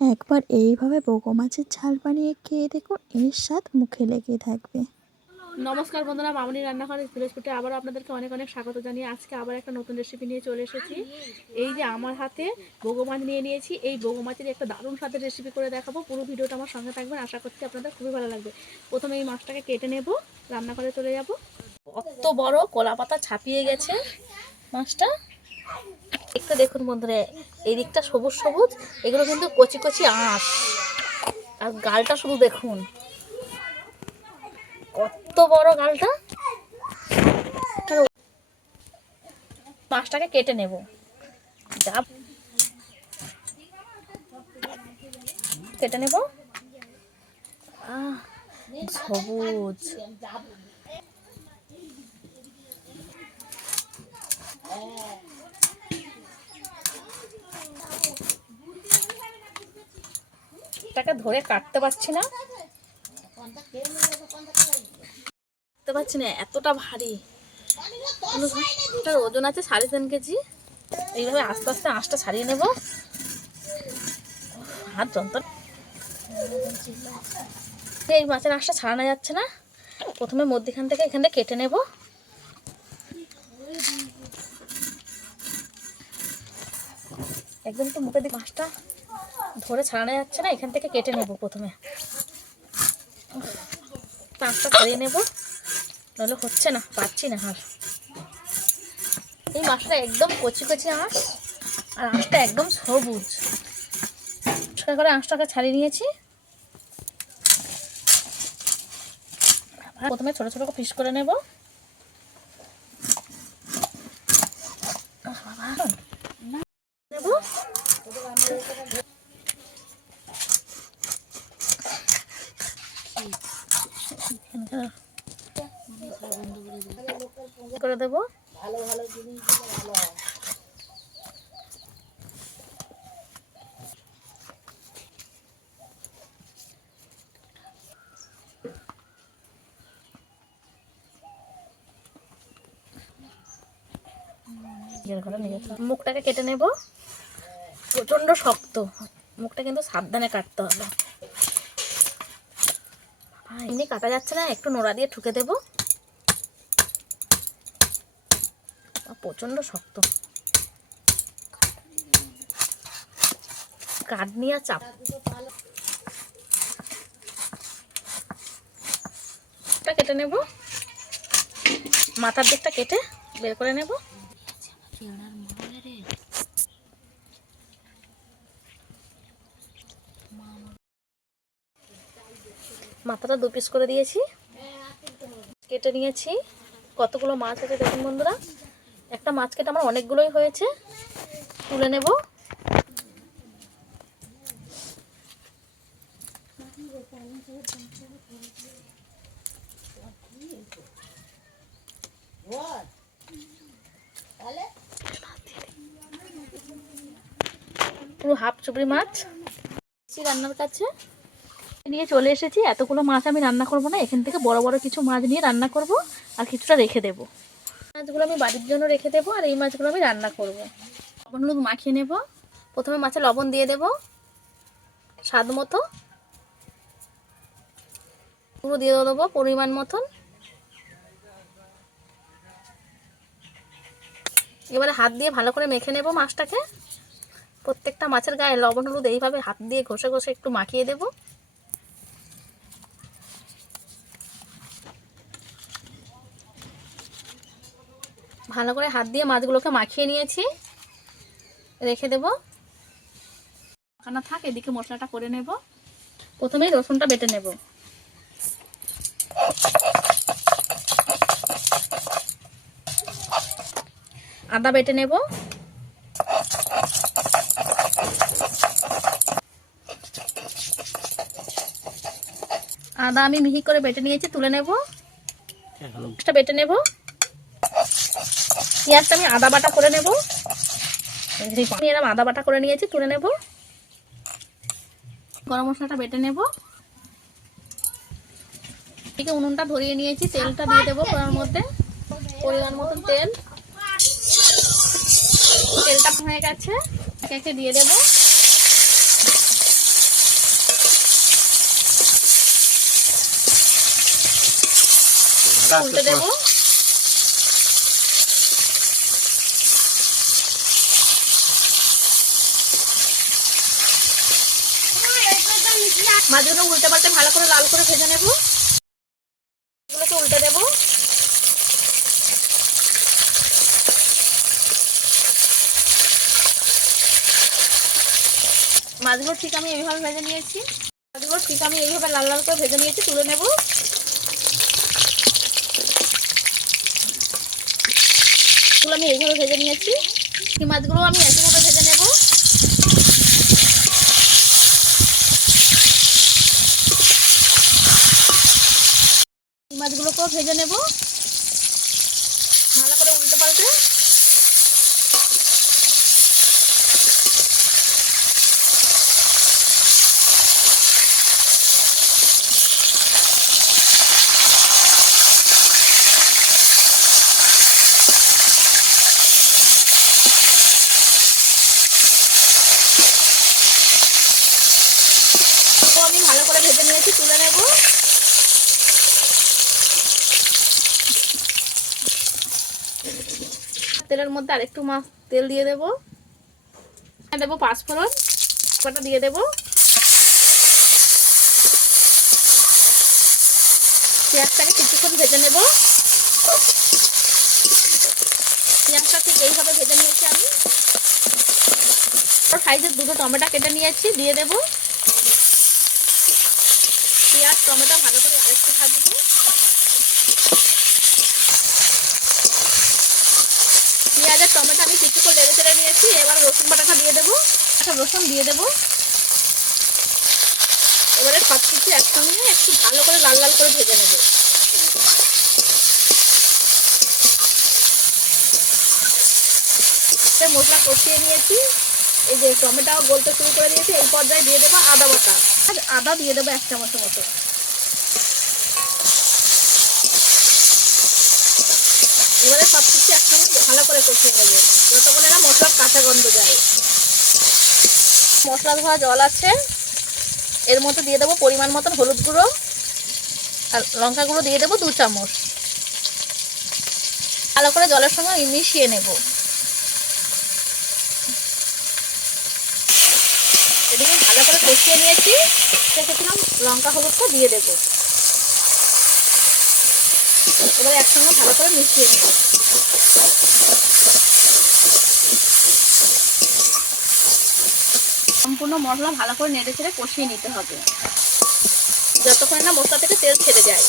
একবার এইভাবে বগো মাছের ঝাল বানিয়ে খেয়ে দেখুন, এর স্বাদ মুখে লেগে থাকবে। নমস্কার বন্ধুরা, মামনি রান্নাঘর ফুটে আবার আপনাদেরকে অনেক অনেক স্বাগত জানিয়ে আজকে আবার একটা নতুন রেসিপি নিয়ে চলে এসেছি। এই যে আমার হাতে বগো মাছ নিয়ে নিয়েছি, এই বগো মাছের একটা দারুণ স্বাদের রেসিপি করে দেখাবো। পুরো ভিডিওটা আমার সঙ্গে থাকবেন, আশা করছি আপনাদের খুবই ভালো লাগবে। প্রথমে এই মাছটাকে কেটে নেব, রান্নাঘরে চলে যাব। কত বড় কলা পাতা ছাপিয়ে গেছে মাছটা। একটু দেখুন বন্ধুরা, এই দিকটা সবুজ সবুজ, এগুলো কিন্তু কচি কচি আঁশ। আর গালটা শুধু দেখুন। কত বড় গালটা। মাছটাকে কেটে নেব। যা কেটে নেব। সবুজ। টাকা ধরে কাটতে পারছি না। কাটতে পারছি না, এতটা ভারী। এটার ওজন আছে সাড়ে তিন কেজি? এইভাবে আস্তে আস্তে আঁশটা ছাড়িয়ে নেব। হাত যন্ত্র এই মাছের আঁশটা ছাড়ানো যাচ্ছে না। প্রথমে মধ্যখান থেকে এখান থেকে কেটে নেব। একদম তো মুখে দিকে মাছটা ধরে ছাড়ানো যাচ্ছে না, এখান থেকে কেটে নেব প্রথমে। আঁশটা ছাড়িয়ে নেব, নাহলে হচ্ছে না, পাচ্ছি না আর এই মাছটা একদম কচি কচি আঁশ, আর আঁশটা একদম সবুজ। পরিষ্কার করে আঁশটাকে ছাড়িয়ে নিয়েছি। প্রথমে ছোট ছোট পিস করে নেব। নেব করে দেবো মুখটাকে কেটে নেব। প্রচণ্ড শক্ত। মুখটা কিন্তু সাবধানে কাটতে হবে। কাটা যাচ্ছে না, একটু নোড়া দিয়ে ঠুকে দেবো। প্রচণ্ড শক্ত। কাঠ নিয়ে চাপ। কেটে নেব। মাথার দিকটা কেটে বের করে নেব। মাথাটা দু পিস করে দিয়েছি। কেটে নিয়েছি। কতগুলো মাছ আছে দেখুন বন্ধুরা। একটা মাছ কেটে আমার অনেকগুলোই হয়েছে। তুলে নেব। পুরো হাফ চুবড়ি মাছ। রান্নার কাছে। নিয়ে চলে এসেছি। এতগুলো মাছ আমি রান্না করব না, এখান থেকে বড় বড় কিছু মাছ নিয়ে রান্না করব, আর কিছুটা রেখে দেব। মাছগুলো আমি বাড়ির জন্য রেখে দেবো আর এই মাছগুলো আমি রান্না করব। লবণ হলুদ মাখিয়ে নেব। প্রথমে মাছে লবণ দিয়ে দেব। স্বাদ মতো। পুরো দিয়ে দেবো পরিমাণ মতন। এবারে হাত দিয়ে ভালো করে মেখে নেব মাছটাকে। প্রত্যেকটা মাছের গায়ে লবণ হলুদ এইভাবে হাত দিয়ে ঘষে ঘষে একটু মাখিয়ে দেব। ভালো করে হাত দিয়ে মাছগুলোকে মাখিয়ে নিয়েছি। রেখে দেব। থাক এদিকে মশলাটা করে নেব। প্রথমেই রসুনটা বেটে নেব। আদা বেটে নেব। আদা আমি মিহি করে বেটে নিয়েছি তুলে নেব। বেটে নেব। পেঁয়াজটা আমি আদা বাটা করে নেব। এরকম আদা বাটা করে নিয়েছি তুলে নেব। গরম মশলাটা বেটে নেব। এদিকে উনুনটা ধরিয়ে নিয়েছি তেলটা দিয়ে দেবো কড়ার মধ্যে। পরিমাণ মতন তেল। তেলটা হয়ে গেছে একে একে দিয়ে দেবো। উল্টে দেবো। মাছগুলো উল্টে পাল্টে ভালো করে লাল করে ভেজে নেব। এগুলোকে উল্টে দেবো। মাছগুলো ঠিক আমি এইভাবে ভেজে নিয়েছি। মাছগুলো ঠিক আমি এইভাবে লাল লাল করে ভেজে নিয়েছি, তুলে নেব। এগুলো আমি এইভাবে ভেজে নিয়েছি। মাছগুলো আমি একইভাবে ভেজে নেব এই মাছগুলোকেও ভেজে নেব ভালো করে উল্টে পাল্টে তো আমি ভালো করে ভেজে নিয়েছি তুলে নেব তেলের মধ্যে আরেকটু মাছ, তেল দিয়ে দেবো। দেবো পাঁচফোড়ন কটা দিয়ে দেবো। পেঁয়াজটাকে কিছুক্ষণ ভেজে নেব। পেঁয়াজটা ঠিক এইভাবে ভেজে নিয়েছি আমি। সাইজের দুটো টমেটো কেটে নিয়েছি, দিয়ে দেবো। পেঁয়াজ, টমেটো ভালো করে আরেকটু ভাজবো। পেঁয়াজ টমেটো আমি কিছুক্ষণ লেড়ে চেড়ে নিয়েছি। এবার রসুন বাটাটা দিয়ে দেবো। একটা রসুন দিয়ে দেবো। এবারে সব কিছু একসঙ্গে একটু ভালো করে লাল লাল করে ভেজে নেব। মশলা কষিয়ে নিয়েছি। এই যে টমেটো গলতে শুরু করে দিয়েছি, এই পর্যায়ে দিয়ে দেবো আদা বাটা। আর আদা দিয়ে দেবো এক চামচের মতো এবারে সব কিছু একসঙ্গে ভালো করে কষিয়ে নেব। যতক্ষণে না মশলার কাঁচা গন্ধ যায়। মশলা ধোয়া জল আছে। এর মধ্যে দিয়ে দেবো পরিমাণ মতন হলুদ গুঁড়ো আর লঙ্কা গুঁড়ো দিয়ে দেবো দু চামচ। ভালো করে জলের সঙ্গে মিশিয়ে নেব। এদিকে ভালো করে কষিয়ে নিয়েছি। রেখেছিলাম লঙ্কা হলুদটা দিয়ে দেবো। এবার একসঙ্গে ভালো করে মিশিয়ে নেব। সম্পূর্ণ মশলা ভালো করে নেড়ে ছেড়ে কষিয়ে নিতে হবে। যতক্ষণ না মশলা থেকে তেল ছেড়ে যায়।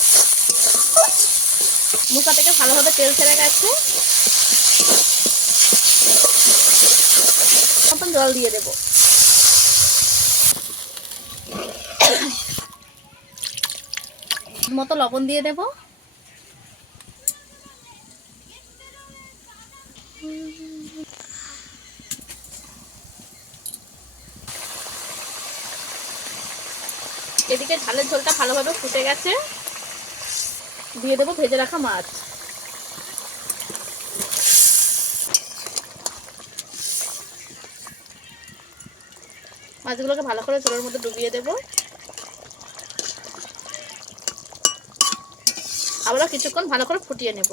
মশলা থেকে ভালোভাবে তেল ছেড়ে গেছে। জল দিয়ে দেব। মতো লবণ দিয়ে দেবো। এদিকে ঝালের ঝোলটা ভালোভাবে ফুটে গেছে। দিয়ে দেবো ভেজে রাখা মাছ। মাছগুলোকে ভালো করে ঝোলের মধ্যে ডুবিয়ে দেবো। আবারও কিছুক্ষণ ভালো করে ফুটিয়ে নেব।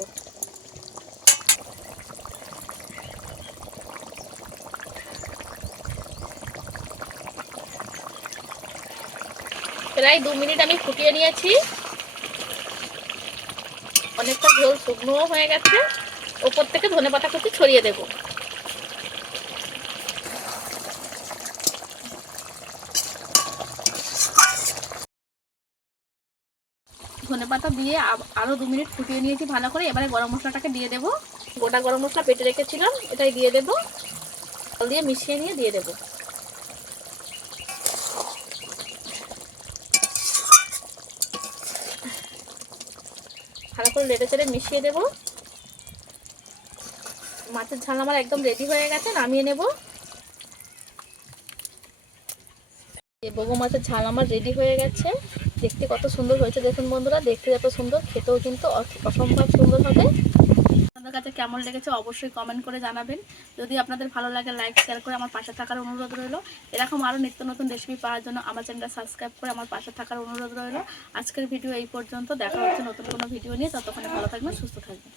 প্রায় দু মিনিট আমি ফুটিয়ে নিয়েছি। অনেকটা ঝোল শুকনোও হয়ে গেছে। ওপর থেকে ধনে পাতা কুচি ছড়িয়ে দেব। ধনে পাতা দিয়ে আব- আরও দু মিনিট ফুটিয়ে নিয়েছি ভালো করে। এবারে গরম মশলাটাকে দিয়ে দেব। গোটা গরম মশলা পেটে রেখেছিলাম, এটাই দিয়ে দেবো। দিয়ে মিশিয়ে নিয়ে দিয়ে দেবো। করে লেটে চেড়ে মিশিয়ে দেবো। মাছের ঝাল আমার একদম রেডি হয়ে গেছে, নামিয়ে নেব। বগু মাছের ঝাল আমার রেডি হয়ে গেছে। দেখতে কত সুন্দর হয়েছে দেখুন বন্ধুরা, দেখতে যত সুন্দর, খেতেও কিন্তু অসম্ভব সুন্দর হবে। আপনাদের কাছে কেমন লেগেছে অবশ্যই কমেন্ট করে জানাবেন। যদি আপনাদের ভালো লাগে লাইক শেয়ার করে আমার পাশে থাকার অনুরোধ রইল। এরকম আরও নিত্য নতুন রেসিপি পাওয়ার জন্য আমার চ্যানেলটা সাবস্ক্রাইব করে আমার পাশে থাকার অনুরোধ রইল। আজকের ভিডিও এই পর্যন্ত। দেখা হচ্ছে নতুন কোনো ভিডিও নিয়ে। ততক্ষণে ভালো থাকবেন, সুস্থ থাকবেন।